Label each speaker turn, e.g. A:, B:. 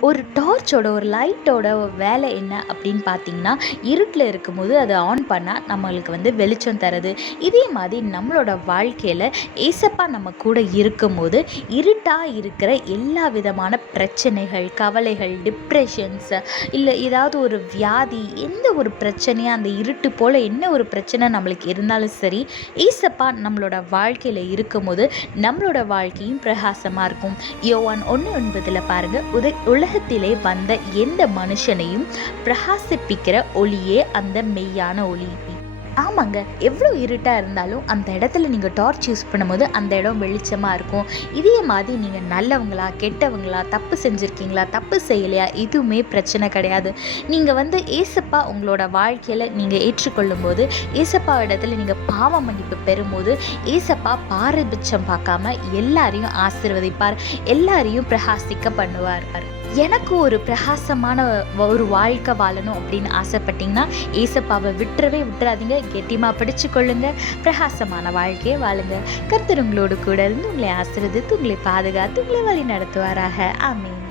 A: ஒரு டார்ச்சோட ஒரு லைட்டோட வேலை என்ன அப்படின்னு பார்த்தீங்கன்னா இருட்டில் இருக்கும்போது அதை ஆன் பண்ணால் நம்மளுக்கு வந்து வெளிச்சம் தருது. இதே மாதிரி நம்மளோட வாழ்க்கையில் ஏசப்பா நம்ம கூட இருக்கும்போது இருட்டாக இருக்கிற எல்லா விதமான பிரச்சனைகள் கவலைகள் டிப்ரெஷன்ஸ் இல்லை ஏதாவது ஒரு வியாதி எந்த ஒரு பிரச்சனையாக அந்த இருட்டு போல் என்ன ஒரு பிரச்சனை நம்மளுக்கு இருந்தாலும் சரி ஏசப்பா நம்மளோட வாழ்க்கையில் இருக்கும்போது நம்மளோட வாழ்க்கையும் பிரகாசமாக இருக்கும். யோவான் ஒன்று ஒன்பதில் பாருங்கள் உத உலகத்திலே வந்த எந்த மனுஷனையும் பிரகாசிப்பிக்கிற ஒளியே அந்த மெய்யான ஒளி. ஆமாங்க. எவ்வளோ இருட்டாக இருந்தாலும் அந்த இடத்துல நீங்கள் டார்ச் யூஸ் பண்ணும்போது அந்த இடம் வெளிச்சமாக இருக்கும். இதே மாதிரி நீங்கள் நல்லவங்களா கெட்டவங்களா தப்பு செஞ்சுருக்கீங்களா தப்பு செய்யலையா எதுவுமே பிரச்சனை கிடையாது. நீங்கள் வந்து ஏசப்பா உங்களோட வாழ்க்கையில் நீங்கள் ஏற்றுக்கொள்ளும் போது ஏசப்பா இடத்துல நீங்கள் பாவ மன்னிப்பு பெறும்போது ஏசப்பா பாரபட்சம் பார்க்காம எல்லாரையும் ஆசீர்வதிப்பார். எல்லாரையும் பிரகாசிக்க பண்ணுவார். எனக்கு ஒரு பிரகாசமான வ- ஒரு வாழ்க்கை வாழணும் அப்படின்னு ஆசைப்பட்டீங்கன்னா ஏசப்பாவை விட்டுறவே விட்டுறாதீங்க. கெட்டியமாக பிடிச்சு கொள்ளுங்க. பிரகாசமான வாழ்க்கையை வாழுங்க. கர்த்தர் உங்களோடு கூட இருந்து உங்களை ஆசீர்வதித்து உங்களை பாதுகாத்து உங்களை வழி நடத்துவாராக ஆமீன்.